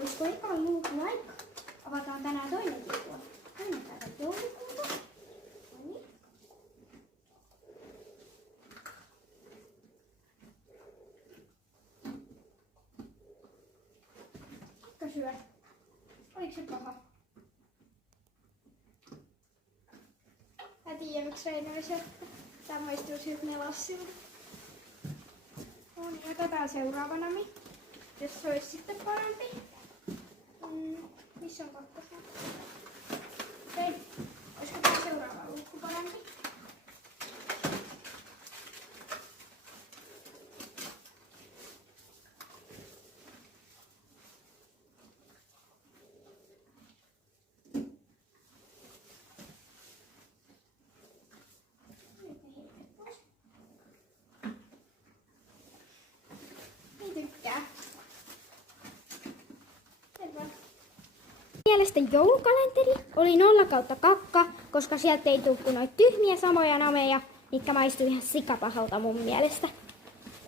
Olisiko ekalla muukin aika? Avataan tänään toinen viikko. Toinen päivä joulukuuta. Noniin. Aika syö. Oliko se paha? Mä tiedän, miksi Reino oli söppä. Tää maistuu siltä melassilla. No niin, otetaan seuraava nami. Jos se olisi sitten parempi. Missä on kakkosia? Okei. Olisiko tää seuraava luukku parempi? Mielestä joulukalenteri oli 0/2, koska sieltä ei tule noita tyhmiä samoja nameja, mitkä maistuu ihan sikapahalta mun mielestä.